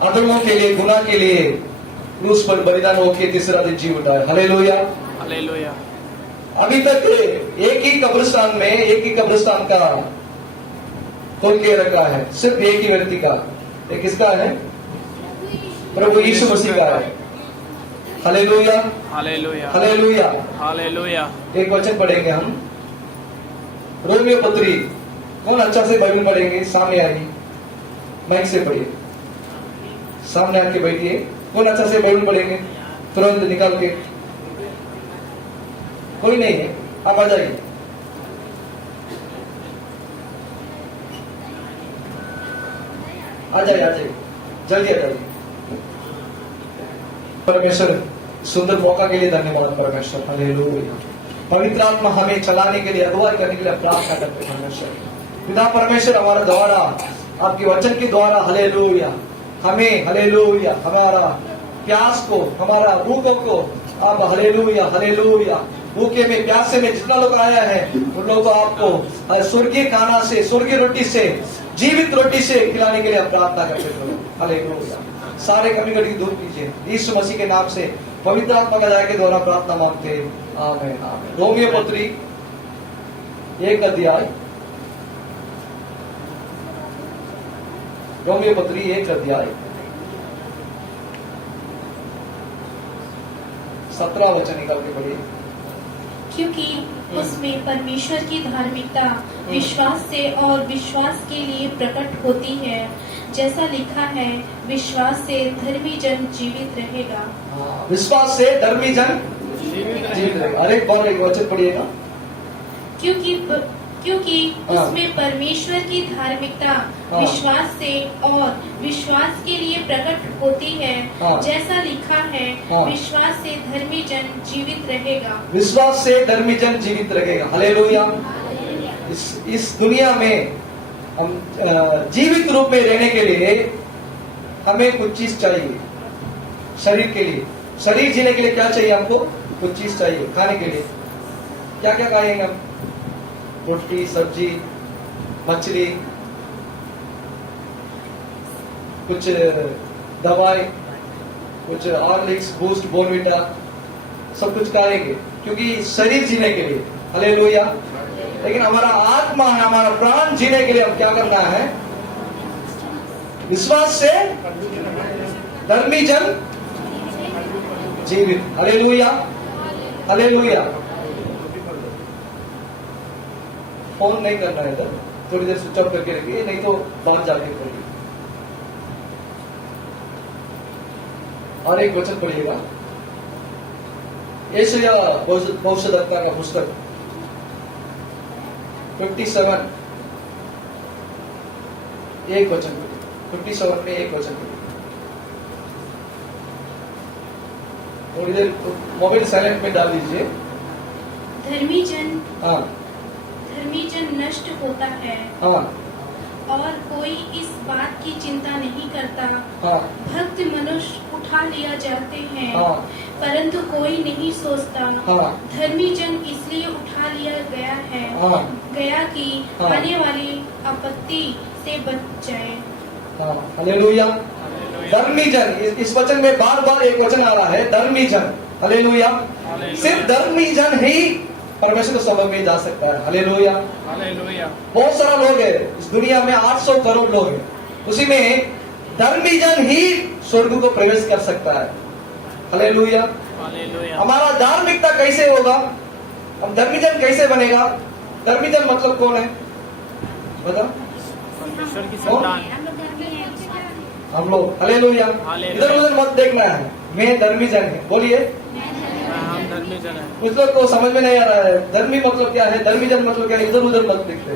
अधर्मों के लिए, गुनाह के लिए क्रूस पर बलिदान होकर तीसरा दिन जी उठा है। Hallelujah, hallelujah. अभी तक एक ही कब्रिस्तान में एक ही कब्रिस्तान का खोल के रखा है, सिर्फ एक ही व्यक्ति का। ये किसका है? प्रभु यीशु मसीह का है। Hallelujah, hallelujah. हालेलुया। हालेलुया। एक वचन पढ़ेंगे हम, रोमियो पत्री। कौन अच्छा से बाइबल पढ़ेंगे? सामने आइए, माइक से पढ़िए, सामने आके बैठिए। कौन अच्छा से बाइबल पढ़ेंगे? तुरंत निकाल के। कोई नहीं है, आप आ जाइए। आ जाइए, आ जाइए, जल्दी आ जाइए। परमेश्वर सुंदर मौका के लिए धन्यवाद परमेश्वर। हालेलुया। पवित्र आत्मा हमें चलाने के लिए, अगुवाई करने के लिए प्रार्थना करते हैं परमेश्वर। पिता परमेश्वर, हमारा द्वारा, आपके वचन के द्वारा, हालेलुया, हमें, हालेलुया, हमारा प्यास को, हमारा भूखों को आप, हालेलुया, हालेलुया, भूखे में, प्यासे में जितना लोग आया है उन लोगों को आपको स्वर्गीय खाना से, स्वर्गीय रोटी से, जीवित रोटी से खिलाने के लिए आप प्रार्थना करते हो। हालेलुया। सारे कमी कटी दूर कीजिए यीशु मसीह के नाम से, पवित्र आत्मा का दया के द्वारा प्रार्थना मांगते हैं। आमीन, आमीन। रोमियो पत्री 1 अध्याय, रोमियो पत्री 1 अध्याय 17 वचन निकाल के पढ़िए। क्योंकि उसमें परमेश्वर की धार्मिकता विश्वास से और विश्वास के लिए प्रकट होती है, जैसा लिखा है, विश्वास से धर्मी जन जीवित रहेगा। विश्वास से धर्मी जन जीवित रहेगा। अरे कौन एक वचन पढ़िएगा? क्योंकि उसमें परमेश्वर की धार्मिकता विश्वास से और विश्वास के लिए प्रकट होती है, जैसा लिखा है, विश्वास से धर्मी जन जीवित रहेगा। विश्वास से धर्मी जन जीवित रहेगा। हालेलुया। इस दुनिया में हम जीवित रूप में रहने के लिए हमें कुछ चीज चाहिए। शरीर के लिए, शरीर जीने के लिए क्या चाहिए? हमको कुछ चीज चाहिए खाने के लिए। क्या क्या खाएंगे हम? रोटी, सब्जी, मछली, कुछ दवाई, कुछ हॉर्लिक्स, बूस्ट, बोर्नविटा, सब कुछ खाएंगे क्योंकि शरीर जीने के लिए। हालेलुया। लेकिन हमारा आत्मा, हमारा प्राण जीने के लिए हम क्या करना है? विश्वास से धर्मी जन जीवित। Hallelujah, hallelujah. फोन नहीं करना है इधर, थोड़ी देर स्विच ऑफ करके रखिए, नहीं तो बाहर जाके पढ़िए। और एक वचन पढ़िएगा, यशायाह भविष्यद्वक्ता का पुस्तक 57 एक वचन, 57 में एक वचन। थोड़ी देर मोबाइल साइलेंट में डाल दीजिए। धर्मी जन, हाँ, धर्मी जन नष्ट होता है, हाँ, और कोई इस बात की चिंता नहीं करता। हाँ, भक्त मनुष्य उठा लिया जाते हैं, हाँ, परंतु कोई नहीं सोचता। हाँ, धर्मी जन इसलिए उठा लिया गया है, हाँ, गया कि हाँ, आने वाली आपत्ति से बच जाए। हाँ। हालेलुया। धर्मी जन, इस वचन में बार बार एक वचन आ रहा है, धर्मी जन। हालेलुया। सिर्फ धर्मी जन ही परमेश्वर के सभा में जा सकता है। Hallelujah, hallelujah. बहुत सारा लोग है इस दुनिया में, 800 करोड़ लोग हैं, उसी में धर्मी जन ही स्वर्ग को प्रवेश कर सकता है। हालेलुया। हालेलुया। हमारा धार्मिकता कैसे होगा? हम धर्मी जन कैसे बनेगा? धर्मी जन मतलब कौन है? बता। परमेश्वर की संतान हम लोग। हालेलुया। इधर उधर मत देखना है, मैं धर्मी जन है, बोलिए। हम धर्मी जन हैं। कुछ लोग को समझ में नहीं आ रहा है धर्मी मतलब क्या है, धर्मी जन मतलब क्या है। इधर उधर मत देखते,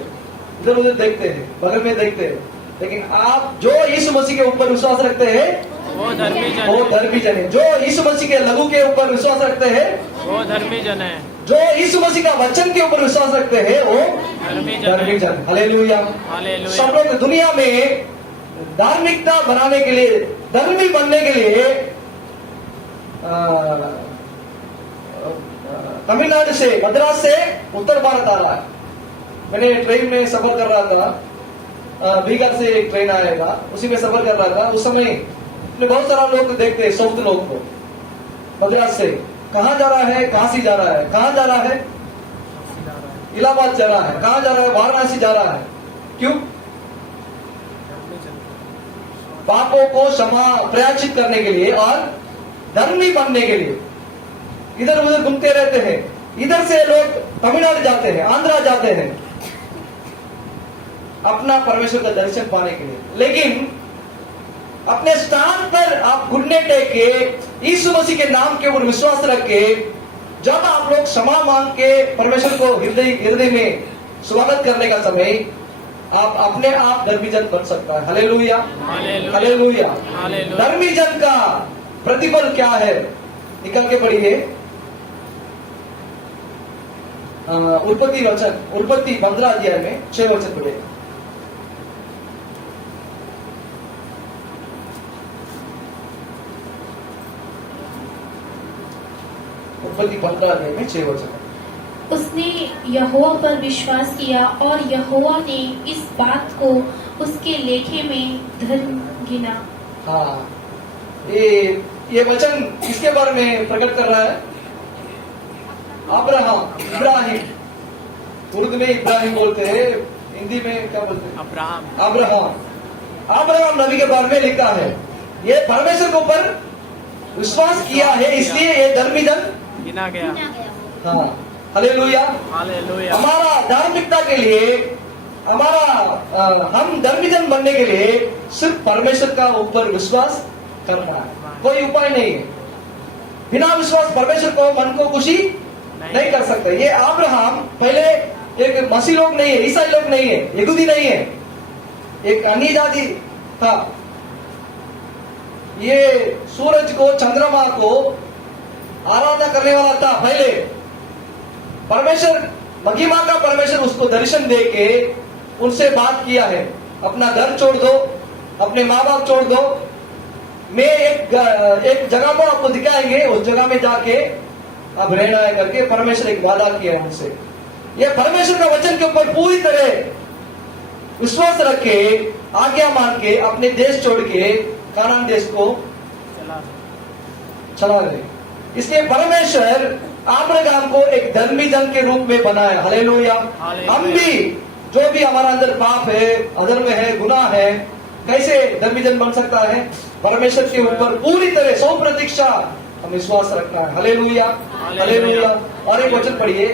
इधर उधर देखते हैं, बगल में देखते हैं, लेकिन आप जो यीशु मसीह के ऊपर विश्वास रखते हैं वो धर्मी जन वो है। धर्मी जन है। जो यीशु मसीह के लहू के ऊपर विश्वास रखते हैं वो धर्मी जन है। जो यीशु मसीह का वचन के ऊपर विश्वास रखते हैं वो धर्मी जन। हालेलुया। हालेलुया। सब लोग दुनिया में धार्मिकता बनाने के लिए, धर्मी बनने के लिए तमिलनाडु से, मद्रास से उत्तर भारत आ रहा है। मैंने ट्रेन में सफर कर रहा था, बीगर से एक ट्रेन आएगा, उसी में सफर कर रहा था। उस समय अपने बहुत सारा लोग देखते हैं, साउथ लोग को मद्रास से कहाँ जा रहा है, कहाँ से जा रहा है, कहाँ जा रहा है, इलाहाबाद जा रहा है, कहाँ जा रहा है, वाराणसी जा रहा है। क्यों? पापों को क्षमा प्रायश्चित करने के लिए और धर्मी बनने के लिए इधर उधर घूमते रहते हैं। इधर से लोग तमिलनाडु जाते हैं, आंध्रा जाते हैं अपना परमेश्वर का दर्शन पाने के लिए। लेकिन अपने स्थान पर आप घुटने टेक के यीशु मसीह के नाम के ऊपर विश्वास रख के जब आप लोग क्षमा मांग के परमेश्वर को हृदय में स्वागत करने का समय आप अपने आप धर्मी जन बन सकता है। Hallelujah, hallelujah. धर्मी जन का प्रतिफल क्या है? निकल के पढ़िए उत्पत्ति 15 अध्याय में 6 वचन पढ़िए। उत्पत्ति 15 अध्याय में 6 वचन। उसने यहोवा पर विश्वास किया और यहोवा ने इस बात को उसके लेखे में धर्म गिना। हाँ, ये वचन किसके बारे में प्रकट कर रहा है? इब्राहिम। उर्दू में इब्राहिम बोलते हैं, हिंदी में क्या बोलते हैं? अब्राहम नबी के बारे में लिखा है। ये परमेश्वर के ऊपर विश्वास किया है, इसलिए ये धर्मी जन गिना गया। हाँ, हालेलुया। हमारा धार्मिकता के लिए हम धर्मी जन बनने के लिए सिर्फ परमेश्वर का ऊपर विश्वास करना है, कोई उपाय नहीं है। बिना विश्वास परमेश्वर को मन को खुशी नहीं कर सकते। ये अब्राहम पहले एक मसीह लोग नहीं है, ईसाई लोग नहीं है, यहूदी नहीं है, एक अन्य जाति था। ये सूरज को, चंद्रमा को आराधना करने वाला था पहले। परमेश्वर, महिमा का परमेश्वर उसको दर्शन दे के उनसे बात किया है, अपना घर छोड़ दो, अपने माँ बाप छोड़ दो, मैं एक जगह को आपको दिखाएंगे, उस जगह में जाके आप रहना है करके परमेश्वर एक वादा किया है उनसे। ये परमेश्वर का वचन के ऊपर पूरी तरह विश्वास रख के, आज्ञा मान के अपने देश छोड़ के कानान देश को चला गए। इसलिए परमेश्वर अब्राहम को एक धर्मी जन के रूप में बनाया। हालेलुया। हम भी, जो भी हमारा अंदर पाप है, अधर्म है, गुनाह है, कैसे धर्मी जन बन सकता है? परमेश्वर के ऊपर पूरी तरह 100% हम विश्वास रखना है। Hallelujah, hallelujah. और एक वचन पढ़िए,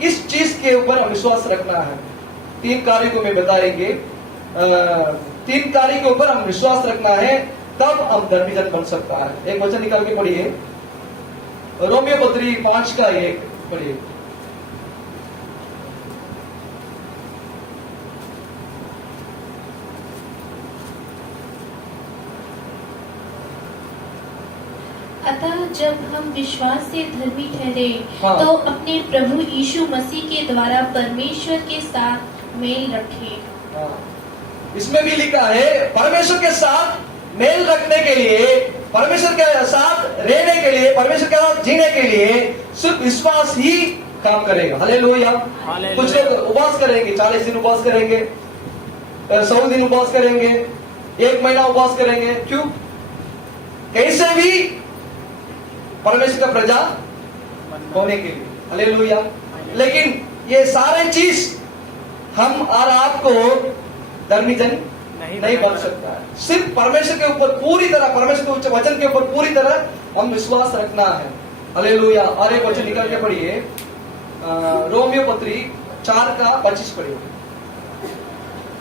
किस चीज के ऊपर हम विश्वास रखना है? 3 कार्यों को मैं बताएंगे। 3 कार्य के ऊपर हम विश्वास रखना है, तब हम धर्मी जन बन सकता है। एक वचन निकाल के पढ़िए, रोमियो पत्री 5 का 1 पढ़िए। अतः जब हम विश्वास से धर्मी ठहरे, हाँ। तो अपने प्रभु यीशु मसीह के द्वारा परमेश्वर के साथ मेल रखें। हाँ। इसमें भी लिखा है, परमेश्वर के साथ मेल रखने के लिए, परमेश्वर के साथ रहने के लिए, परमेश्वर के साथ जीने के लिए सिर्फ विश्वास ही काम करेगा। हालेलुया। कुछ लोग उपवास करेंगे, 40 दिन उपवास करेंगे, 100 दिन उपवास करेंगे, 1 महीना उपवास करेंगे। क्यों? कैसे भी परमेश्वर का प्रजा होने के लिए। हालेलुया। लेकिन ये सारे चीज हम और आपको धर्मी जन नहीं बन सकता है। सिर्फ परमेश्वर के ऊपर पूरी तरह, परमेश्वर के वचन के ऊपर पूरी तरह हम विश्वास रखना है। हालेलुया। और एक वचन निकाल के पढ़िए, रोमियो पत्री 4 का 25 पढ़िए।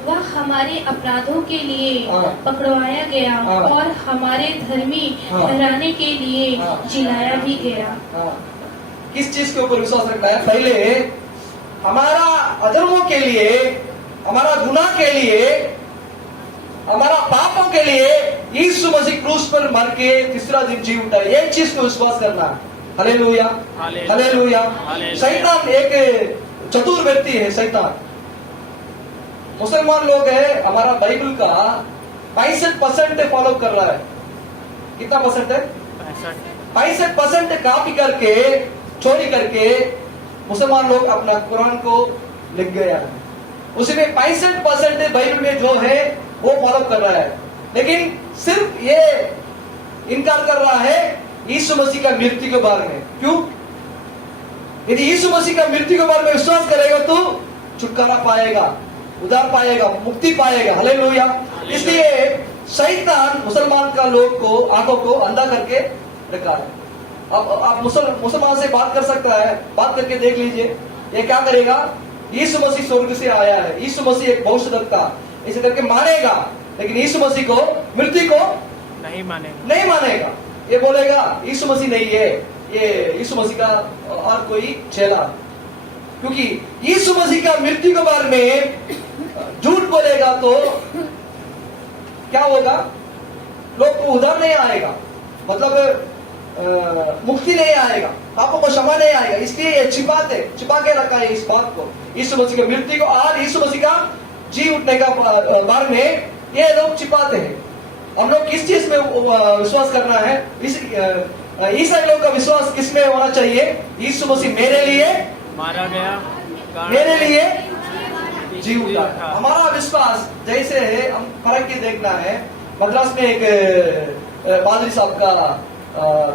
वह हमारे अपराधों के लिए हाँ। पकड़वाया गया, हाँ। और हमारे धर्मी हाँ। ठहराने के लिए हाँ। जिलाया भी गया। हाँ। किस चीज के ऊपर विश्वास रखना है? पहले हमारा अधर्मों के लिए, हमारा गुनाह के लिए, हमारा पापों के लिए यीशु मसीह क्रूस पर मर के तीसरा दिन जी उठा। ये चीज को विश्वास करना है। Hallelujah, hallelujah. शैतान एक चतुर व्यक्ति है। शैतान, मुसलमान लोग है, हमारा बाइबल का 65% फॉलो कर रहा है। कितना परसेंट है? 65% कॉपी करके, चोरी करके मुसलमान लोग अपना कुरान को लिख गया है। उसमें 65% बाइबल में जो है वो फॉलो कर रहा है। लेकिन सिर्फ ये इनकार कर रहा है यीशु मसीह का मृत्यु के बारे में। क्यों? यदि यीशु मसीह का मृत्यु के बारे में विश्वास करेगा तो छुटकारा पाएगा, उद्धार पाएगा, मुक्ति पाएगा। हालेलुया। इसलिए शैतान मुसलमान का लोग को आंखों को अंधा करके रखा है। अब आप मुसलमान से बात कर सकता है, बात करके देख लीजिए ये क्या करेगा। यीशु मसीह स्वर्ग से आया है, यीशु मसीह एक भविष्यद्वक्ता, इसे करके मानेगा, लेकिन यीशु मसीह को मृत्यु को नहीं मानेगा। नहीं मानेगा। ये बोलेगा यीशु मसीह नहीं है, ये यीशु मसीह का और कोई चेला। क्योंकि यीशु मसीह का मृत्यु के बारे में झूठ बोलेगा तो क्या होगा? लोग को उधार नहीं आएगा, मतलब मुक्ति नहीं आएगा, पापों को क्षमा नहीं आएगा। इसलिए ये छिपा के रखा है इस बात को, यीशु मसीह के मृत्यु को और यीशु मसीह का जी उठने का बारे में ये लोग छिपाते हैं। हम लोग किस चीज में विश्वास करना है? ईसाई लोग का विश्वास किस में होना चाहिए? यीशु मसीह मेरे लिए मारा गया, मेरे लिए जी उठा। हमारा विश्वास जैसे है, हम फर्क की देखना है। मद्रास में एक पादरी साहब का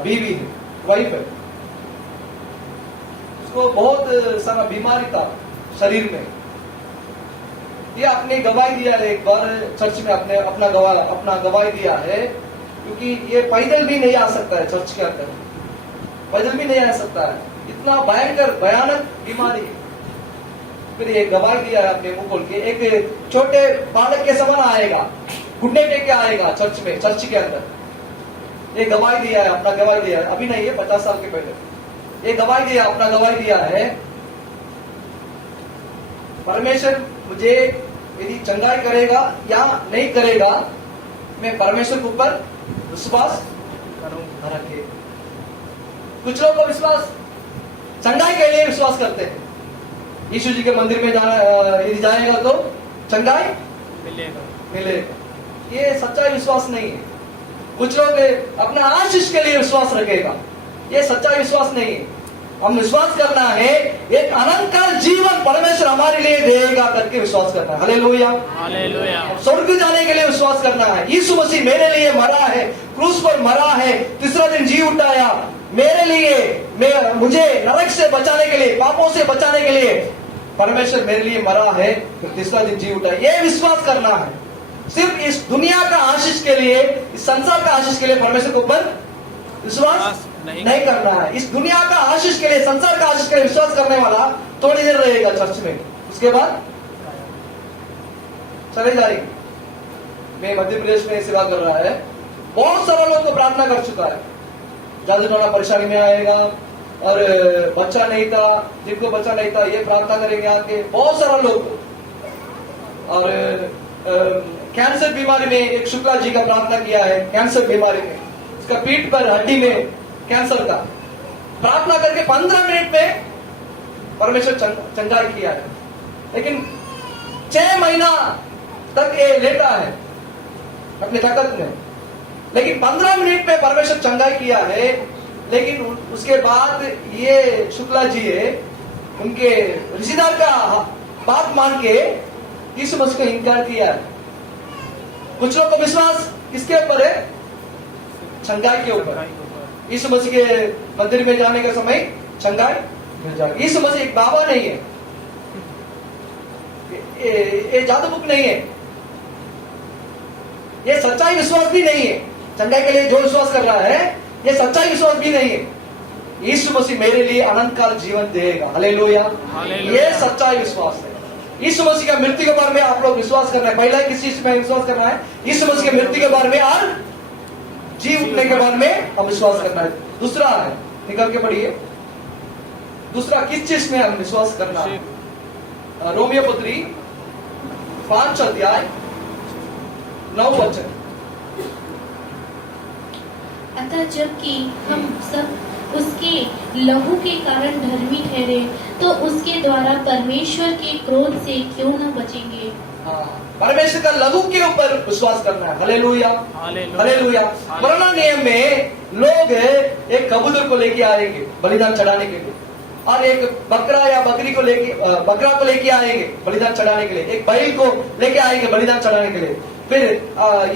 बीवी है, वाइफ है, उसको बहुत सारा बीमारी था शरीर में। ये आपने गवाही दिया है एक बार चर्च में, आपने अपना गवाही दिया है। क्योंकि ये पैदल भी नहीं आ सकता है, चर्च के अंदर पैदल भी नहीं आ सकता है, इतना भयानक बीमारी है। फिर ये गवाही दिया है आपने मुंह खोल के, एक छोटे बालक के समान आएगा, घुटने टेक के आएगा चर्च में, चर्च के अंदर। ये गवाही दिया है, अपना गवाही दिया है, अभी नहीं है, 50 साल के पहले ये गवाही दिया, अपना गवाही दिया है। परमेश्वर मुझे यदि चंगाई करेगा या नहीं करेगा, मैं परमेश्वर के ऊपर विश्वास रखे। कुछ लोग को विश्वास चंगाई के लिए विश्वास करते हैं। यीशु जी के मंदिर में जाना यदि जाएगा तो चंगाई मिलेगा, ये सच्चा विश्वास नहीं है। कुछ लोग अपना आशीष के लिए विश्वास रखेगा, ये सच्चा विश्वास नहीं है। हम विश्वास करना है एक अनंत काल जीवन परमेश्वर हमारे लिए देगा करके विश्वास करना है। Hallelujah, hallelujah. स्वर्ग जाने के लिए विश्वास करना है। यीशु मसीह मेरे लिए मरा है, क्रूस पर मरा है, तीसरा दिन जी उठाया मेरे लिए, मुझे नरक से बचाने के लिए, पापों से बचाने के लिए परमेश्वर मेरे लिए मरा है, फिर तीसरा दिन जी उठा। ये विश्वास करना है। सिर्फ इस दुनिया का आशीष के लिए, इस संसार का आशीष के लिए परमेश्वर के ऊपर विश्वास नहीं करना है। इस दुनिया का आशीष के लिए, संसार का आशीष के लिए विश्वास करने वाला थोड़ी देर रहेगा चर्च में, उसके बाद चले जाएंगे। मैं मध्य प्रदेश में सेवा कर रहा है, बहुत सारा लोग को प्रार्थना कर चुका है, जादू टोना परेशानी में आएगा और बच्चा नहीं था, जिनको बच्चा नहीं था ये प्रार्थना करेंगे आके, बहुत सारा लोग। और कैंसर बीमारी में एक शुक्ला जी का प्रार्थना किया है, कैंसर बीमारी में, उसका पीठ पर हड्डी में कैंसर का प्रार्थना करके 15 मिनट में परमेश्वर चंगाई किया है। लेकिन 6 महीना तक ये लेटा है अपने ताकत में, लेकिन 15 मिनट में परमेश्वर चंगाई किया है। लेकिन उसके बाद ये शुक्ला जी है, उनके रिश्तेदार का बात मान के यीशु मसीह को इनकार किया है। कुछ लोग को विश्वास किसके ऊपर है? चंगाई के ऊपर। यीशु मसीह के मंदिर में जाने का समय चंगाई मिल जाएगी। यीशु मसीह एक बाबा नहीं है, ये जादू बुक नहीं है, ये सच्चाई विश्वास भी नहीं है। चंगाई के लिए जो विश्वास कर रहा है ये सच्चाई विश्वास भी नहीं है। यीशु मसीह मेरे लिए अनंत काल जीवन देगा। हालेलुया, ये सच्चाई विश्वास है। यीशु मसीह का मृत्यु के बारे में आप लोग विश्वास करना है। पहला किस चीज में विश्वास करना है? यीशु मसीह के मृत्यु के बारे में और जी उठने के बारे में हम विश्वास करना है। दूसरा है, निकल के पढ़िए, दूसरा किस चीज में हम विश्वास करना है? रोमियो पुत्री 5 अध्याय 9 वचन। अतः जबकि हम सब उसके लहू के कारण धर्मी ठहरे, तो उसके द्वारा परमेश्वर के क्रोध से क्यों न बचेंगे। परमेश्वर का लहू के ऊपर विश्वास करना है। Hallelujah, hallelujah. पुराना नियम में लोग एक कबूतर को लेके आएंगे बलिदान चढ़ाने के लिए, और एक बकरा या बकरी को लेके आएंगे बलिदान चढ़ाने के लिए, एक बैल को लेके आएंगे बलिदान चढ़ाने के लिए। फिर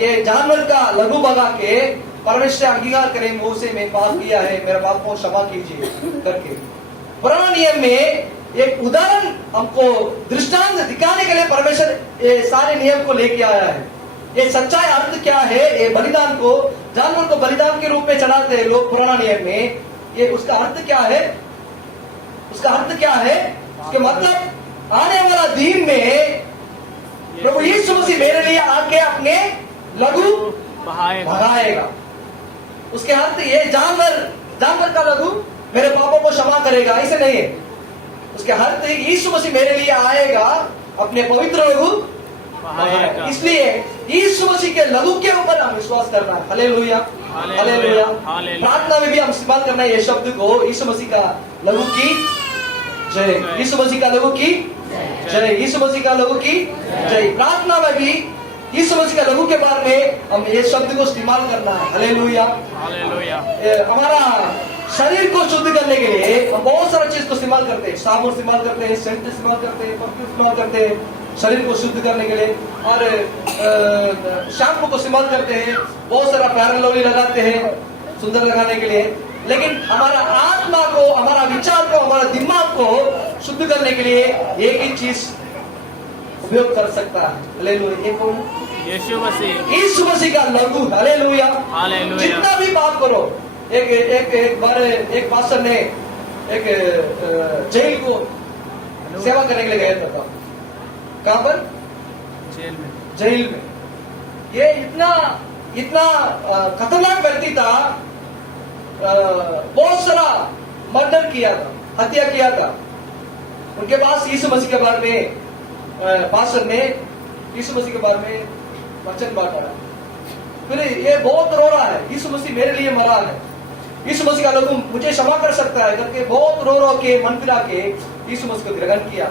ये जानवर का लहू बगा के परमेश्वर से अंगीकार करें, मुंह से मैं पाप किया है, मेरा पाप को क्षमा कीजिए करके। पुराना नियम में एक उदाहरण हमको दृष्टांत दिखाने के लिए परमेश्वर ये सारे नियम को लेके आया है। ये सच्चाई अर्थ क्या है? ये बलिदान को, जानवर को बलिदान के रूप में चढ़ाते हैं लोग पुराना नियम में, ये उसका अर्थ क्या है? उसका अर्थ क्या है? उसके मतलब आने वाला दिन में प्रभु यीशु मसीह मेरे लिए आके अपने लहू बहाएगा। उसके अर्थ ये जानवर का लहू मेरे पापों को क्षमा करेगा, ऐसे नहीं है। उसके अर्थ यीशु मसीह मेरे लिए आएगा, अपने पवित्र लहू बहाएगा। इसलिए यीशु मसीह के लहू के ऊपर हम विश्वास करना है। Hallelujah, hallelujah. प्रार्थना में भी हम इस्तेमाल करना है ये शब्द को, यीशु मसीह का लहू की जय, यीशु मसीह का लहू की जय, यीशु मसीह का लहू की जय। प्रार्थना में भी यीशु मसीह का लहू के बारे में हम ये शब्द को इस्तेमाल करना है। Hallelujah, hallelujah. हमारा शरीर को शुद्ध करने के लिए हम बहुत सारा चीज को इस्तेमाल करते हैं, साबुन इस्तेमाल करते हैं, सेंट इस्तेमाल करते हैं, परफ्यूम इस्तेमाल करते हैं शरीर को शुद्ध करने के लिए, और शैम्पू को इस्तेमाल करते हैं, बहुत सारा फेयर लवली लगाते हैं सुंदर लगाने के लिए। लेकिन हमारा आत्मा को, हमारा विचार को, हमारा दिमाग को शुद्ध करने के लिए एक ही चीज उपयोग कर सकता है। हालेलुया। एक कौन? यीशु मसीह, यीशु मसीह का लहू। Hallelujah, hallelujah. जितना भी पाप करो, एक बार एक पास्टर ने एक जेल को सेवा करने के लिए गया था। कहां पर? जेल में। ये इतना खतरनाक व्यक्ति था, बहुत सारा मर्डर किया था, हत्या किया था। उनके पास यीशु मसीह के बारे में पास्टर ने यीशु मसीह के बारे में वचन बांटा। फिर ये बहुत रो रहा है, यीशु मसीह मेरे लिए मरा है, यीशु मसीह का लहू मुझे क्षमा कर सकता है करके बहुत रो के मन पिला के यीशु मसीह को ग्रहण किया।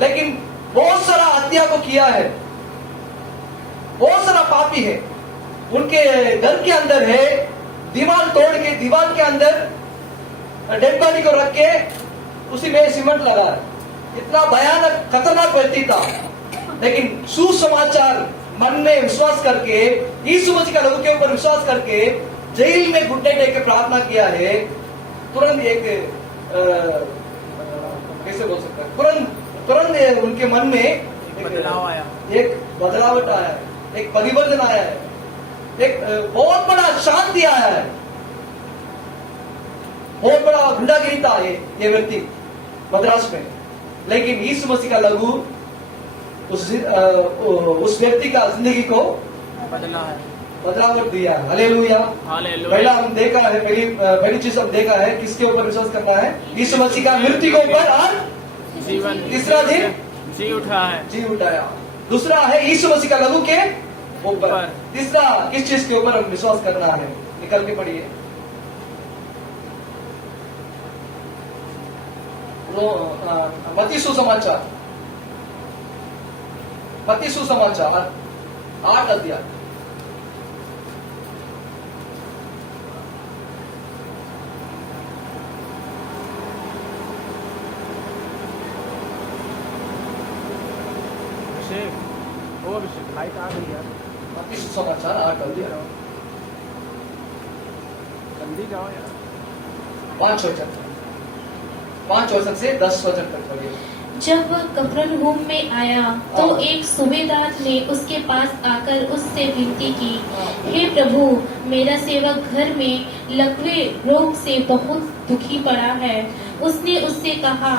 लेकिन बहुत सारा हत्या को किया है, बहुत सारा पापी है। उनके घर के अंदर है, दीवार तोड़ के दीवार के अंदर डेड बॉडी को रख के उसी में सीमेंट लगा है। इतना भयानक खतरनाक व्यक्ति था। लेकिन सुसमाचार मन में विश्वास करके, यीशु मसीह का लहू के ऊपर विश्वास करके जेल में घुटने टेक के प्रार्थना किया है। तुरंत एक कैसे बोल सकता है, तुरंत उनके मन में बदलाव आया, एक बदलावट आया है, एक परिवर्तन आया है, एक बहुत बड़ा शांति आया है। बहुत बड़ा गुंडागिरी था ये व्यक्ति मद्रास में। लेकिन यीशु मसीह का लहू उस व्यक्ति का जिंदगी को बदलावट दिया। Hallelujah, hallelujah. पहला हम देखा है, पहली चीज हम देखा है किसके ऊपर विश्वास करना है? यीशु मसीह का मृत्यु के ऊपर और जीवन, तीसरा दिन जी उठाया। दूसरा है यीशु मसीह का लहू के ऊपर। तीसरा किस चीज के ऊपर हम विश्वास करना है? निकल के पढ़िए। मत्ती सुसमाचार 8 अध्याय। लाइट आ गई यार। मत्ती सुसमाचार 8 अध्याय, जल्दी जाओ यार। 5 वचन से 10 वचन तक पढ़िए। जब वह कफरनहूम में आया तो एक सूबेदार ने उसके पास आकर उससे विनती की, हे प्रभु, मेरा सेवक घर में लकवे रोग से बहुत दुखी पड़ा है। उसने उससे कहा,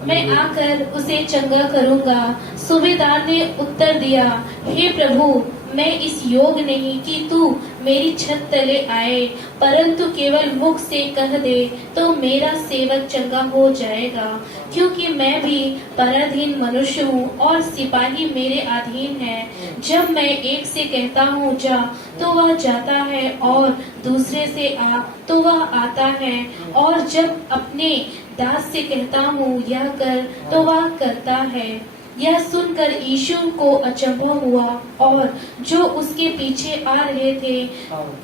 मैं आकर उसे चंगा करूंगा। सूबेदार ने उत्तर दिया, हे प्रभु, मैं इस योग नहीं कि तू मेरी छत तले आए, परंतु केवल मुख से कह दे तो मेरा सेवक चंगा हो जाएगा। क्योंकि मैं भी पराधीन मनुष्य हूँ और सिपाही मेरे अधीन है। जब मैं एक से कहता हूँ जा तो वह जाता है, और दूसरे से आ तो वह आता है, और जब अपने दास से कहता हूँ यह कर तो वह करता है। यह सुनकर यीशु को अचंभा हुआ, और जो उसके पीछे आ रहे थे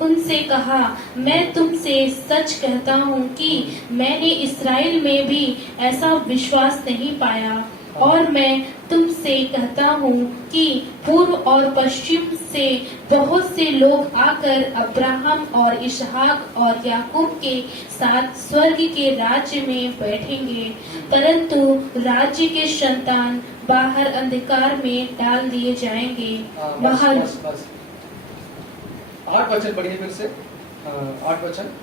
उनसे कहा, मैं तुमसे सच कहता हूँ कि मैंने इस्राएल में भी ऐसा विश्वास नहीं पाया। और मैं तुमसे कहता हूँ कि पूर्व और पश्चिम से बहुत से लोग आकर अब्राहम और इसहाक और याकूब के साथ स्वर्ग के राज्य में बैठेंगे, परंतु राज्य के संतान बाहर अंधकार में डाल दिए जाएंगे। बाहर बस 8 वचन पढ़िए फिर से। 8 वचन।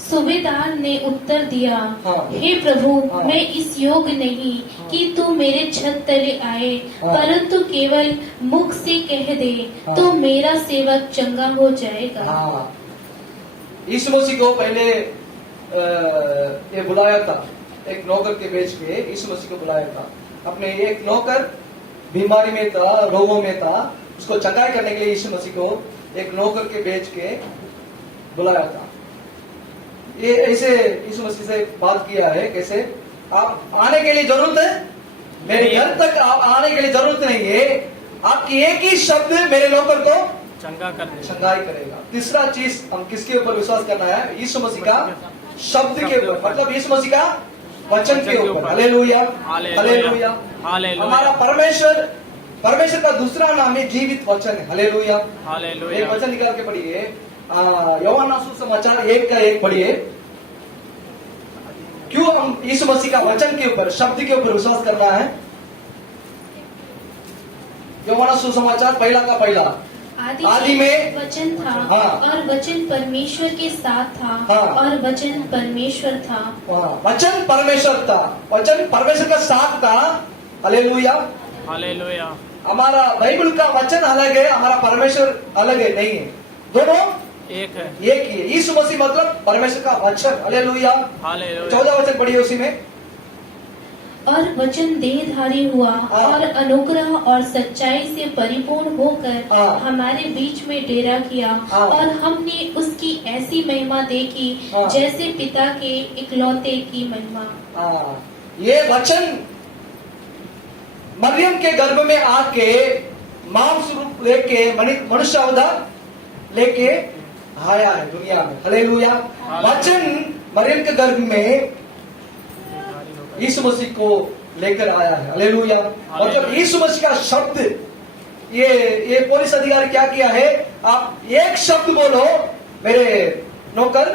सूबेदार ने उत्तर दिया, हाँ। हे प्रभु, हाँ। मैं इस योग्य नहीं कि तू मेरे छत तले आए, हाँ। परंतु केवल मुख से कह दे हाँ। तो मेरा सेवक चंगा हो जाएगा। हाँ, यीशु मसीह को पहले ये बुलाया था, एक नौकर के भेज के यीशु मसीह को बुलाया था। अपने एक नौकर बीमारी में था, रोगों में था, उसको चंगाई करने के लिए यीशु मसीह को एक नौकर के भेज के बुलाया था। ये ऐसे यीशु मसीह से बात किया है, कैसे आप आने के लिए जरूरत है, मेरे घर तक आप आने के लिए जरूरत नहीं है, आपकी एक ही शब्द मेरे नौकर को चंगा कर दे। चंगाई करेगा। तीसरा चीज हम किसके ऊपर विश्वास करना है? यीशु मसीह का शब्द के ऊपर, मतलब यीशु मसीह का वचन के ऊपर। Hallelujah, hallelujah. हमारा परमेश्वर का दूसरा नाम है जीवित वचन है। हालेलुया। एक वचन निकाल के पढ़िए, यूहन्ना सुसमाचार 1:1 पढ़िए। क्यों हम यीशु मसीह का वचन के ऊपर, शब्द के ऊपर विश्वास करना है? यूहन्ना सुसमाचार 1:1 आदि में वचन था, हाँ। और वचन परमेश्वर के साथ था, हाँ। और वचन परमेश्वर था। वचन परमेश्वर था, वचन परमेश्वर का साथ था। Hallelujah, hallelujah. हमारा बाइबल का वचन अलग है, हमारा परमेश्वर अलग है, नहीं है, दोनों एक है। एक ही है। यीशु मसीह मतलब परमेश्वर का वचन। हालेलुया। हालेलुया। 14 वचन पढ़िए उसी में। और वचन देहधारी हुआ हाँ। और अनुग्रह और सच्चाई से परिपूर्ण होकर हाँ। हमारे बीच में डेरा किया, हाँ। और हमने उसकी ऐसी महिमा देखी हाँ। जैसे पिता के इकलौते की महिमा। ये वचन मरियम के गर्भ में आके मांस रूप लेके मनुष्य अवतार लेके आया है दुनिया में। हालेलुया। वचन मरियम के गर्भ में यीशु मसीह को लेकर आया है। हालेलुया। और जब यीशु मसीह का शब्द, ये पुलिस अधिकारी क्या किया है? आप एक शब्द बोलो, मेरे नौकर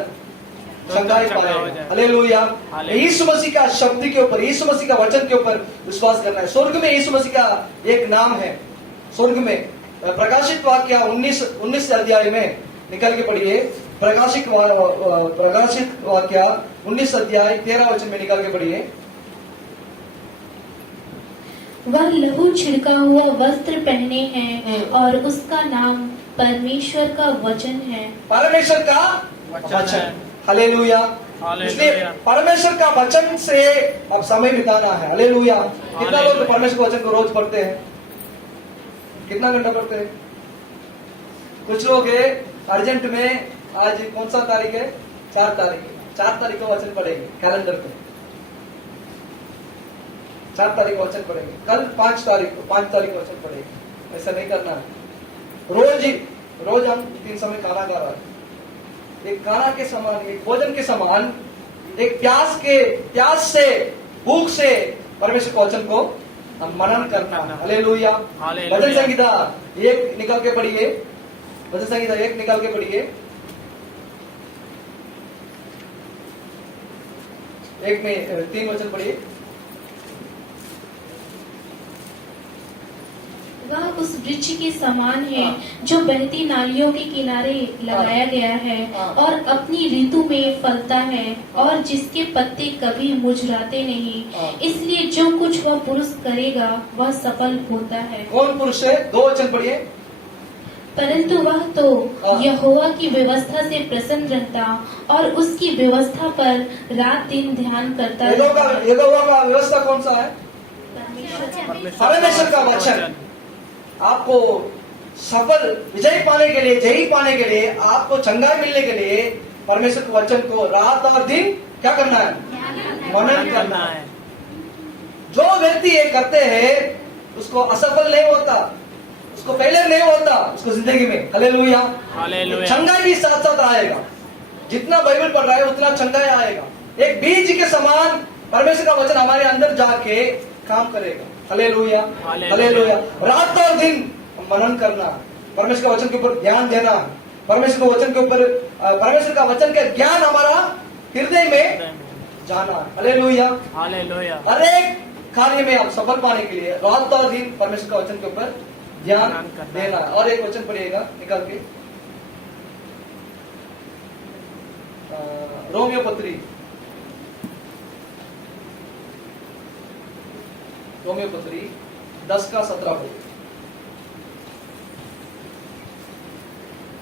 चंगाई पाएगा। हालेलुया। यीशु मसीह का शब्द के ऊपर, यीशु मसीह का वचन के ऊपर विश्वास करना है। स्वर्ग में यीशु मसीह का एक नाम है। स्वर्ग में प्रकाशित वाक्य 19 अध्याय में निकल के पढ़िए। प्रकाशित वाक्य 19 अध्याय 13 वचन में निकल के पढ़िए। वह लहू छिड़का हुआ वस्त्र पहने हैं, और उसका नाम परमेश्वर का वचन है। परमेश्वर का वचन। हालेलुया। इसलिए परमेश्वर का वचन से अब समय बिताना है। हालेलुया। कितना लोग परमेश्वर के वचन को रोज पढ़ते हैं? कितना घंटा पढ़ते हैं? कुछ लोग है अर्जेंट में, आज कौन सा तारीख है? 4 तारीख है, 4 तारीख को वचन पढ़ेंगे कैलेंडर पे। 4 तारीख को वचन पढ़ेंगे, कल 5 तारीख को वचन पढ़ेंगे। ऐसा नहीं करना है। रोज हम 3 समय खाना खा रहा है, एक खाना के समान, एक भोजन के समान, एक प्यास से, भूख से परमेश्वर के वचन को हम मनन करना है। हालेलुया। भजन संगीता 1 निकल के पढ़िए। भजन संगीता 1 निकाल के पढ़िए। 1 में 3 वचन पढ़िए। वह उस वृक्ष के समान है जो बहती नालियों के किनारे लगाया गया है, और अपनी ऋतु में फलता है, और जिसके पत्ते कभी मुरझाते नहीं। इसलिए जो कुछ वह पुरुष करेगा वह सफल होता है। कौन पुरुष है? 2 वचन पढ़िए। परंतु वह तो यहोवा की व्यवस्था से प्रसन्न रहता, और उसकी व्यवस्था पर रात दिन ध्यान करता यहोवा का व्यवस्था कौन सा है? परमेश्वर का वचन। आपको सफल विजय पाने के लिए, जयी पाने के लिए, आपको चंगाई मिलने के लिए परमेश्वर के वचन को रात और दिन क्या करना है? मनन करना है। जो व्यक्ति ये करते हैं उसको असफल नहीं होता, उसको पहले नहीं होता उसको जिंदगी में। हालेलुया। चंगाई भी साथ साथ आएगा। जितना बाइबल पढ़ रहा है उतना चंगाई आएगा। एक बीज के समान परमेश्वर का वचन हमारे अंदर जाके काम करेगा। Hallelujah, hallelujah. हालेलुया। रात और दिन मनन करना, परमेश्वर के वचन के ऊपर ध्यान देना, परमेश्वर के वचन के ऊपर परमेश्वर का वचन का ज्ञान हमारा हृदय में जाना। Hallelujah, hallelujah. हर एक कार्य में आप सफल पाने के लिए रात और दिन परमेश्वर का वचन के ऊपर ध्यान देना। और एक वचन पढ़िएगा निकाल के, रोमियो पत्री, रोमियो पत्री 10:17।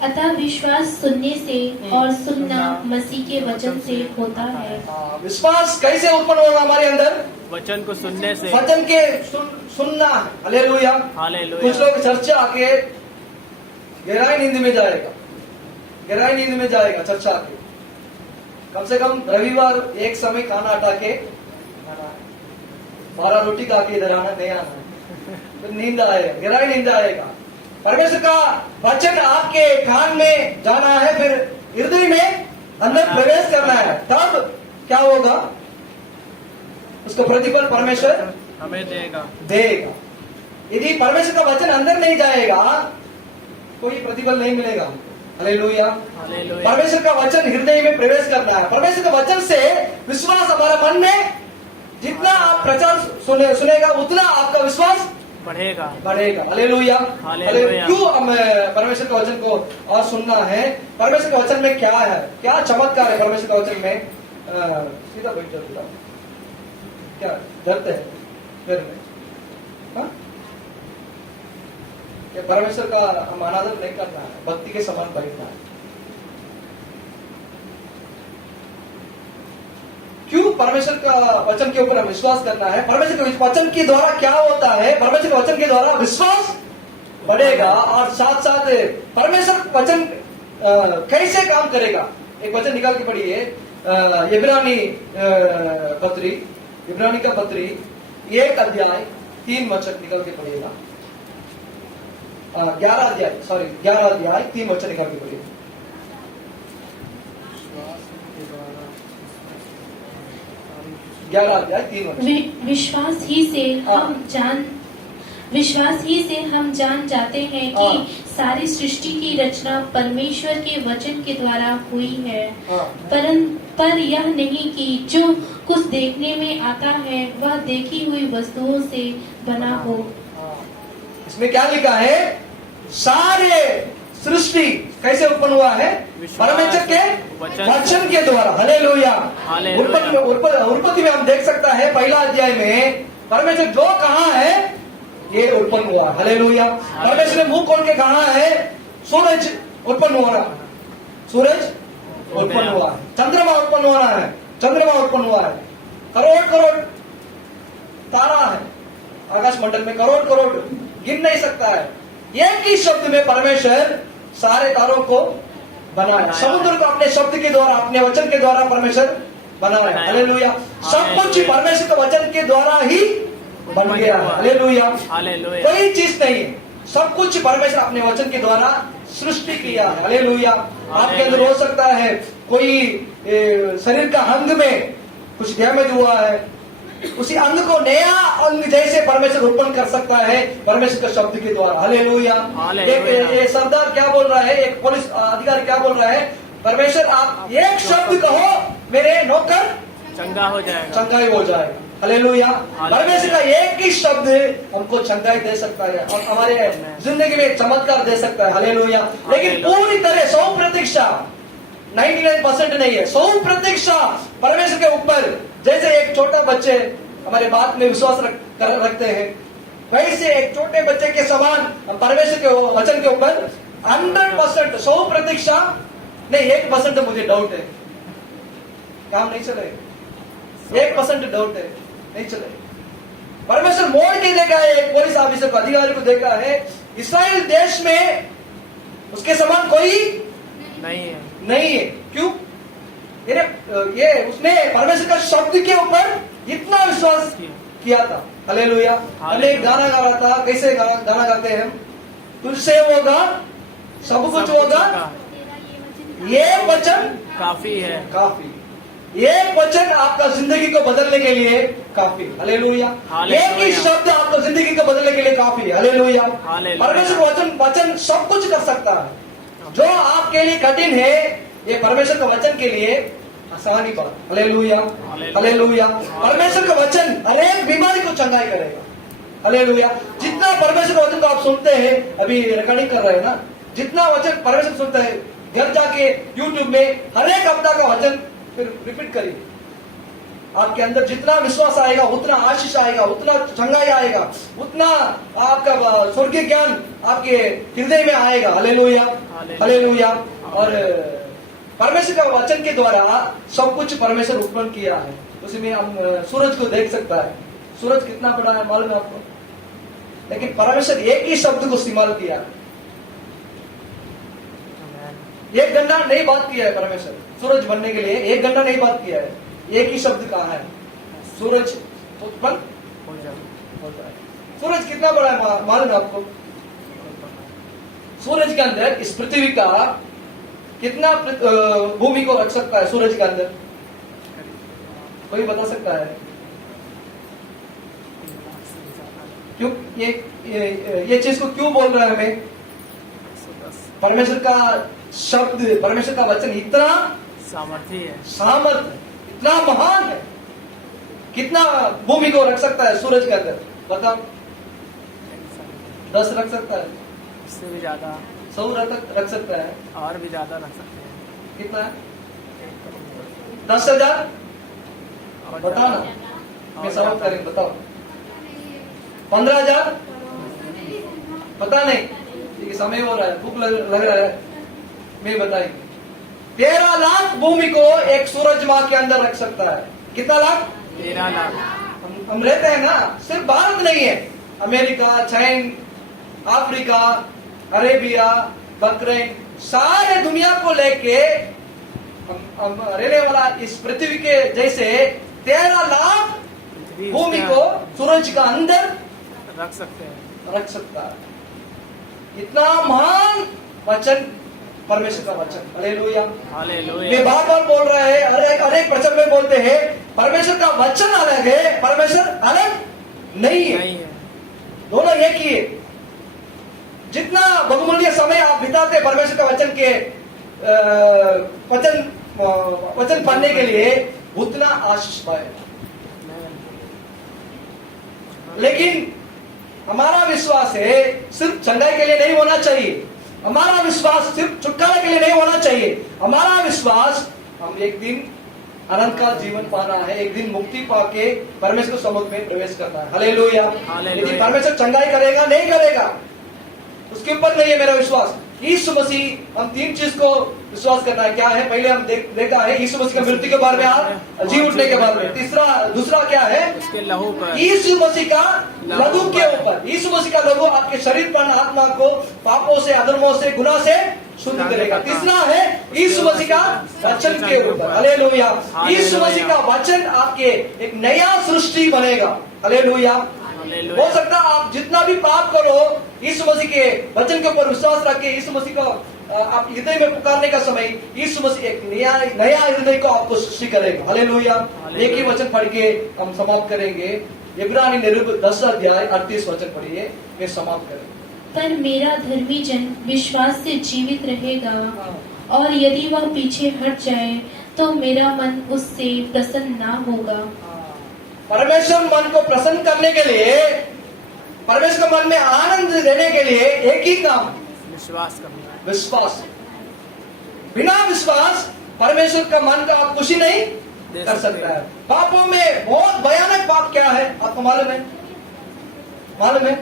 अतः विश्वास सुनने से और सुनना मसीह के वचन से होता है। विश्वास कैसे उत्पन्न होगा हमारे अंदर? वचन को सुनने से। वचन के सुनना। Hallelujah, hallelujah. कुछ लोग चर्चा आके गहराई नींद में जाएगा, गहराई नींद में जाएगा चर्चा आके। कम से कम रविवार एक समय खाना हटा के 12 रोटी खा के इधर आना, नहीं आना, फिर नींद आएगा, गहराई नींद आएगा। परमेश्वर का वचन आपके कान में जाना है, फिर हृदय में अंदर प्रवेश करना है, तब क्या होगा? उसका प्रतिफल परमेश्वर हमें देगा। यदि परमेश्वर का वचन अंदर नहीं जाएगा, कोई प्रतिफल नहीं मिलेगा। Hallelujah, hallelujah. परमेश्वर का वचन हृदय में प्रवेश करना है। परमेश्वर के वचन से विश्वास हमारा मन में, जितना आप प्रचार सुनेगा उतना आपका विश्वास बढ़ेगा। Hallelujah, hallelujah. क्यों हमें परमेश्वर के वचन को और सुनना है? परमेश्वर के वचन में क्या है, क्या चमत्कार है परमेश्वर के वचन में? सीधा बैठ जाओ, क्या डरते हैं फिर में? हाँ? परमेश्वर का हम अनादर नहीं करना है, भक्ति के समान बैठना है। क्यों परमेश्वर का वचन के ऊपर विश्वास करना है? परमेश्वर के वचन के द्वारा क्या होता है? परमेश्वर के वचन के द्वारा विश्वास बढ़ेगा, और साथ साथ परमेश्वर वचन कैसे काम करेगा? एक वचन निकाल के पढ़िए, इब्रानी का पत्री 1 अध्याय 3 वचन निकाल के पढ़िएगा। 11 अध्याय 3 वचन निकाल के पढ़िए। विश्वास ही से हम जान जाते हैं कि सारी सृष्टि की रचना परमेश्वर के वचन के द्वारा हुई है, पर यह नहीं कि जो कुछ देखने में आता है वह देखी हुई वस्तुओं से बना हो। इसमें क्या लिखा है? सारे सृष्टि कैसे उत्पन्न हुआ है? परमेश्वर के वचन के द्वारा। हालेलुया। उत्पत्ति में हम देख सकता है 1 अध्याय में परमेश्वर जो कहा है ये उत्पन्न हुआ। हालेलुया। परमेश्वर ने मुंह खोल के कहा है सूरज उत्पन्न हो रहा, सूरज उत्पन्न हुआ है, चंद्रमा उत्पन्न हो रहा है, चंद्रमा उत्पन्न हुआ है, करोड़ करोड़ तारा है आकाश मंडल में, करोड़ करोड़ गिन नहीं सकता है। एक ही शब्द में परमेश्वर सारे तारों को बनाया, समुद्र को अपने शब्द के द्वारा, अपने वचन के द्वारा परमेश्वर बनाया। हालेलुया। सब कुछ परमेश्वर के वचन के द्वारा ही बन गया। हालेलुया। कोई चीज नहीं है, सब कुछ परमेश्वर अपने वचन के द्वारा सृष्टि किया। हालेलुया। आपके अंदर हो सकता है कोई शरीर का अंग में कुछ डैमेज हुआ है, उसी अंग को नया अंग जैसे परमेश्वर उत्पन्न कर सकता है परमेश्वर के शब्द के द्वारा। हालेलुया। एक सरदार क्या बोल रहा है, एक पुलिस अधिकारी क्या बोल रहा है? परमेश्वर आप एक शब्द कहो मेरे नौकर चंगा हो जाएगा, चंगाई हो जाएगा। हालेलुया। परमेश्वर का एक ही शब्द हमको चंगाई दे सकता है और हमारे जिंदगी में चमत्कार दे सकता है। हालेलुया। लेकिन पूरी तरह 100% 99% नहीं है, 100% परमेश्वर के ऊपर। जैसे एक छोटे बच्चे हमारे बात में विश्वास रखते हैं, वैसे एक छोटे बच्चे के समान परमेश्वर के वचन के ऊपर 100%, 100% नहीं, 1% मुझे डाउट है, काम नहीं चलेगा। 1% डाउट है, नहीं चलेगा। परमेश्वर मोड़ के देखा है, एक पुलिस ऑफिसर को, अधिकारी को देखा है, इस्राइल देश में उसके समान कोई नहीं है। क्यों? ये उसने परमेश्वर का शब्द के ऊपर इतना विश्वास किया था। हालेलुया। हमने एक गाना गा रहा था, कैसे गाना गाते हैं हम? तुझसे होगा सब कुछ होगा, ये वचन काफी है। काफी। ये वचन आपका जिंदगी को बदलने के लिए काफी। हालेलुया। हालेलुया। एक ही शब्द आपको जिंदगी को बदलने के लिए काफी। हालेलुया। हालेलुया। परमेश्वर का वचन सब कुछ कर सकता है। जो आपके लिए कठिन है, ये परमेश्वर का वचन के लिए आसानी बात। हालेलुया। हालेलुया। परमेश्वर का वचन हर एक बीमारी को चंगाई करेगा। हालेलुया। जितना परमेश्वर का वचन को आप सुनते हैं, अभी रिकॉर्डिंग कर रहे हैं ना, जितना वचन परमेश्वर सुनते हैं, घर जाके यूट्यूब में हर एक हफ्ता का वचन फिर रिपीट करिए। आपके अंदर जितना विश्वास आएगा, उतना आशीष आएगा, उतना चंगाई आएगा, उतना आपका स्वर्गीय ज्ञान आपके हृदय में आएगा। हालेलुया। हालेलुया। और परमेश्वर का वचन के द्वारा सब कुछ परमेश्वर उत्पन्न किया है। उसमें हम सूरज को देख सकता है। सूरज कितना बड़ा है मालूम है आपको? लेकिन परमेश्वर एक ही शब्द को इस्तेमाल किया। एक घंटा नहीं बात किया है परमेश्वर सूरज बनने के लिए। एक घंटा नहीं बात किया है। एक ही शब्द कहा है, सूरज उत्पन्न होता है। सूरज कितना बड़ा है मालूम है आपको? सूरज के अंदर इस पृथ्वी का कितना भूमि को रख सकता है? सूरज के अंदर कोई बता सकता है? क्यों ये चीज को क्यों बोल रहा है हमें? परमेश्वर का शब्द, परमेश्वर का वचन इतना सामर्थ्य है, सामर्थ्य इतना महान है। कितना भूमि को रख सकता है सूरज के अंदर? बताओ। 10 रख सकता है? इससे भी ज्यादा 100 रख सकता है? और भी ज्यादा रख सकते हैं। कितना है? 10,000? और बताओ ना, मैं सवाल करेंगे, बताओ। 15,000? पता नहीं, ये समय हो रहा है, भूख लग रहा है, मैं बताएंगे। 13 लाख भूमि को एक सूरज माह के अंदर रख सकता है। कितना लाख? 13 लाख। हम रहते हैं ना, सिर्फ भारत नहीं है, अमेरिका, चीन, अफ्रीका, अरेबिया, बकरीन, सारे दुनिया को लेके हम रहने वाला इस पृथ्वी के जैसे 13 लाख भूमि को सूरज का अंदर रख सकते हैं, रख सकता है। इतना महान वचन परमेश्वर का वचन। हालेलुया। हालेलुया। ये बार बार बोल रहे हैं, अनेक वचन में बोलते हैं परमेश्वर का वचन अलग है, परमेश्वर अलग नहीं है। दोनों एक ही है। जितना बहुमूल्य समय आप बिताते परमेश्वर का वचन के वचन पढ़ने के लिए, उतना आशीष पाएगा। लेकिन हमारा विश्वास है सिर्फ चंगाई के लिए नहीं होना चाहिए। हमारा विश्वास सिर्फ छुटकारे के लिए नहीं होना चाहिए। हमारा विश्वास हम एक दिन अनंत का जीवन पाना है, एक दिन मुक्ति पाके परमेश्वर समुद्र में प्रवेश करना है। हालेलुया। लेकिन परमेश्वर चंगाई करेगा नहीं करेगा उसके ऊपर नहीं है मेरा विश्वास। यीशु मसीह, हम 3 चीज को विश्वास करना है। क्या है? पहले हम देखा है यीशु मसीह का मृत्यु के बारे में और जी उठने के बारे में। दूसरा क्या है? उसके लहू पर, यीशु मसीह का लहू के ऊपर। यीशु मसीह का लहू आपके शरीर पर, आत्मा को पापों से, अधर्मों से, गुनाह से शुद्ध करेगा। तीसरा है यीशु मसीह का वचन के ऊपर। हालेलुया। यीशु मसीह का वचन आपके एक नया सृष्टि बनेगा। हालेलुया। हो सकता है आप जितना भी पाप करो, यीशु मसीह के वचन के ऊपर विश्वास रख के यीशु मसीह को आप हृदय में पुकारने का समय, यीशु मसीह एक नया हृदय को आपको सृष्टि करेगा। हालेलुया। एक ही वचन पढ़ के हम समाप्त करेंगे। इब्रानी निरूब 10 अध्याय 38 वचन पढ़िए, मैं समाप्त करेंगे। पर मेरा धर्मी जन विश्वास से जीवित रहेगा, और यदि वह पीछे हट जाए तो मेरा मन उससे प्रसन्न ना होगा। परमेश्वर मन को प्रसन्न करने के लिए, परमेश्वर मन में आनंद देने के लिए एक ही काम, विश्वास करना। विश्वास। बिना विश्वास परमेश्वर का मन का आप खुशी नहीं कर सकता है। पापों में बहुत भयानक पाप क्या है आपको मालूम है? मालूम है?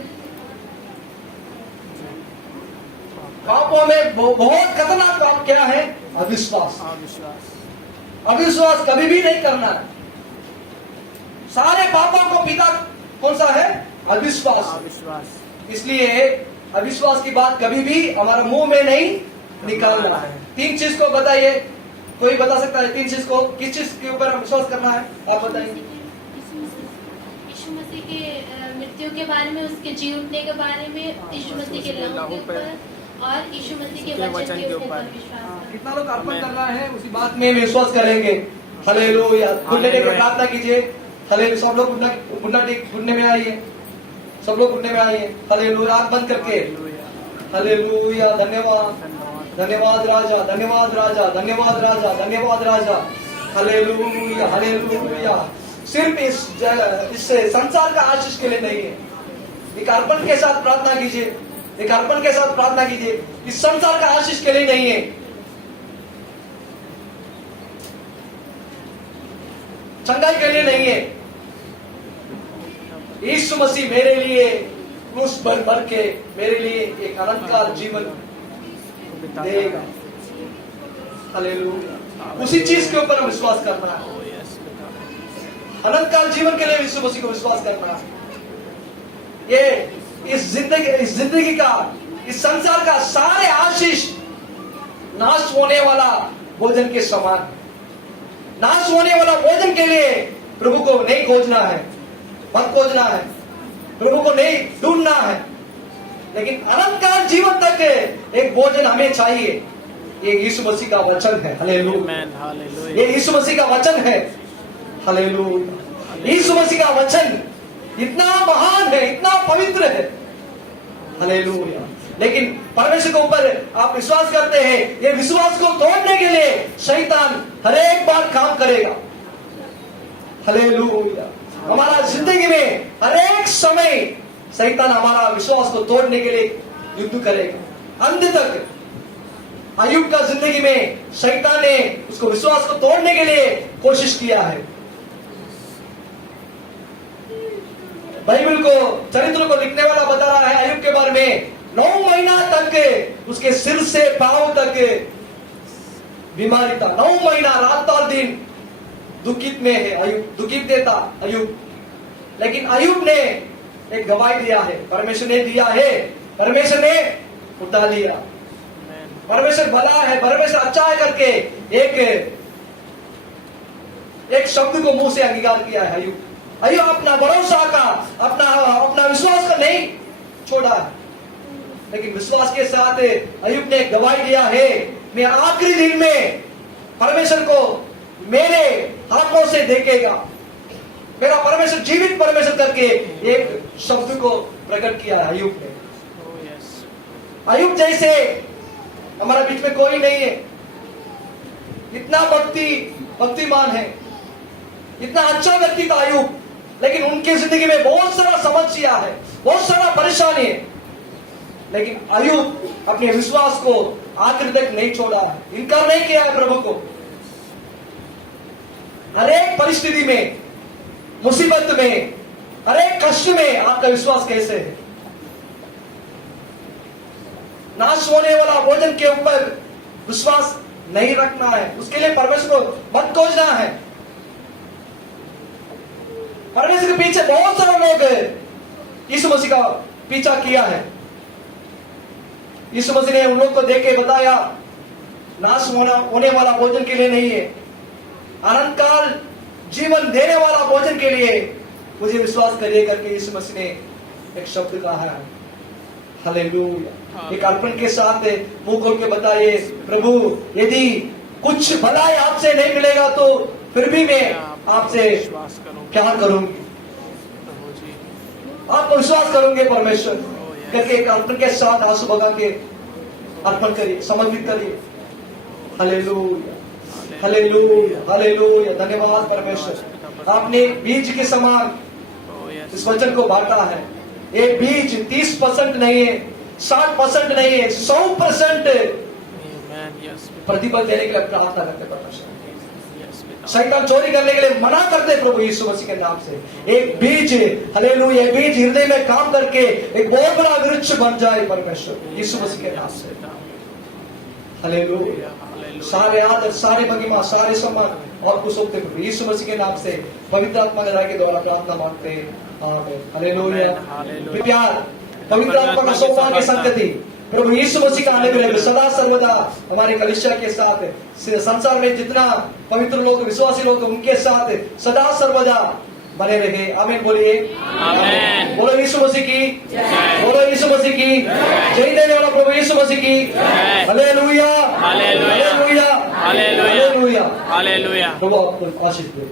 पापों में बहुत खतरनाक पाप क्या है? अविश्वास। अविश्वास कभी भी नहीं करना है। सारे पापों को पिता कौन सा है? अविश्वास। इसलिए अविश्वास की बात कभी भी हमारे मुंह में नहीं निकालना है। 3 चीज को बताइए, कोई बता सकता है 3 चीज को? किस चीज के ऊपर विश्वास करना है आप बताइए। यीशु मसीह के मृत्यु के बारे में, उसके जी उठने के बारे में, यीशु मसीह के लहू के ऊपर और यीशु मसीह के वचन के ऊपर विश्वास। कितना लोग अर्पण कर रहा है उसी बात में विश्वास करेंगे। हालेलुया। खुद लेकर प्रार्थना कीजिए। हालेलुया। सब लोग घुटने में आइए, सब लोग घुटने में आइए। हालेलुया। आंख बंद करके हालेलुया। धन्यवाद, धन्यवाद राजा, धन्यवाद राजा, धन्यवाद राजा, धन्यवाद राजा। Hallelujah, hallelujah. सिर्फ इस संसार का आशीष के लिए नहीं है। एक अर्पण के साथ प्रार्थना कीजिए, एक अर्पण के साथ प्रार्थना कीजिए। इस संसार का आशीष के लिए नहीं है, चंगाई के लिए नहीं है। यीशु मसीह मेरे लिए क्रूस भर के मेरे लिए एक अनंत काल जीवन देगा। हालेलुया। उसी चीज के ऊपर हम विश्वास करना है। अनंत काल जीवन के लिए यीशु मसीह को विश्वास करना है। ये इस जिंदगी का, इस संसार का सारे आशीष नाश होने वाला भोजन के समान है। नाश होने वाला भोजन के लिए प्रभु को नहीं खोजना है, मत खोजना है, प्रभु को नहीं ढूंढना है, लेकिन अनंत काल जीवन तक एक भोजन हमें चाहिए। ये यीशु मसीह का वचन है। हालेलुया। ये यीशु मसीह का वचन है। हालेलुया। यीशु मसीह का वचन इतना महान है, इतना पवित्र है। हालेलुया। लेकिन परमेश्वर के ऊपर आप विश्वास करते हैं, ये विश्वास को तोड़ने के लिए शैतान हर एक बार काम करेगा। हालेलुया। हमारा जिंदगी में हर एक समय शैतान हमारा विश्वास को तोड़ने के लिए युद्ध करेगा। अंत तक अय्यूब का जिंदगी में शैतान ने उसको विश्वास को तोड़ने के लिए कोशिश किया है। बाइबल को, चरित्र को लिखने वाला बता रहा है अय्यूब के बारे में, 9 महीना तक उसके सिर से पांव तक बीमारी था। 9 महीना रात और दिन दुखित में है अय्यूब, दुखित था अय्यूब। लेकिन अय्यूब ने एक गवाही दिया है, परमेश्वर ने दिया है, परमेश्वर ने उठा लिया। परमेश्वर भला है, परमेश्वर अच्छा है करके एक शब्द को मुंह से अंगीकार किया है अय्यूब। अय्यूब अपना भरोसा का, अपना विश्वास का नहीं छोड़ा, लेकिन विश्वास के साथ अय्यूब ने गवाही दिया है, मैं आखिरी दिन में परमेश्वर को मेरे हाथों से देखेगा। मेरा परमेश्वर जीवित परमेश्वर करके एक शब्द को प्रकट किया है अय्यूब ने। अय्यूब जैसे हमारा बीच में कोई नहीं है। इतना भक्तिमान है, इतना अच्छा व्यक्ति था अय्यूब, लेकिन उनकी जिंदगी में बहुत सारा समस्या है, बहुत सारा परेशानी है। लेकिन अय्यूब अपने विश्वास को आखिर तक नहीं छोड़ा, इनकार नहीं किया है प्रभु को। हर एक परिस्थिति में, मुसीबत में, हर एक कष्ट में आपका विश्वास कैसे है? नाश होने वाला भोजन के ऊपर विश्वास नहीं रखना है, उसके लिए परमेश्वर को मत खोजना है। परमेश्वर के पीछे बहुत सारे लोग यीशु मसीह का पीछा किया है। यीशु मसीह ने उन लोग को देख के बताया, नाश होने वाला भोजन के लिए नहीं है, अनंत काल जीवन देने वाला भोजन के लिए मुझे विश्वास करिए करके यीशु मसीह ने एक शब्द कहा है। हालेलुया। एक अर्पण के साथ मुंह खोल के बताइए, प्रभु यदि कुछ भलाई आपसे नहीं मिलेगा तो फिर भी मैं आपसे क्या करूंगी? आपको विश्वास करूंगे परमेश्वर करके एक अर्पण के साथ आंसू बगा के अर्पण करिए, समर्पित करिए। Hallelujah, hallelujah, hallelujah. धन्यवाद परमेश्वर, आपने बीज के समान इस वचन को बांटा है। ये बीज 30% नहीं है, 60% नहीं है, 100% प्रतिफल देने के लिए प्रार्थना करते परमेश्वर। शैतान चोरी करने के लिए मना करते प्रभु यीशु मसीह के नाम से। एक बीज, हालेलुया, बीज हृदय में काम करके एक बहुत बड़ा वृक्ष बन जाए परमेश्वर यीशु मसीह के नाम से। हालेलुया। सारे आदर, सारे महिमा, सारे सम्मान और कुशलते प्रभु यीशु मसीह के नाम से पवित्र आत्मा के द्वारा प्रार्थना मांगते हैं। आमीन। हालेलुया। प्यार, पवित्र आत्मा का सौभाग्य की संगति प्रभु यीशु मसीह का आने में सदा सर्वदा हमारे कलीसिया के साथ, संसार में जितना पवित्र लोग, विश्वासी लोग, उनके साथ सदा सर्वदा बने रहे। आमीन बोलिए। आमीन। बोलो यीशु मसीह की, बोलो यीशु मसीह की जय। देने वाला प्रभु यीशु मसीह की। Hallelujah, hallelujah, hallelujah, hallelujah. प्रभु आपको आशीष दे।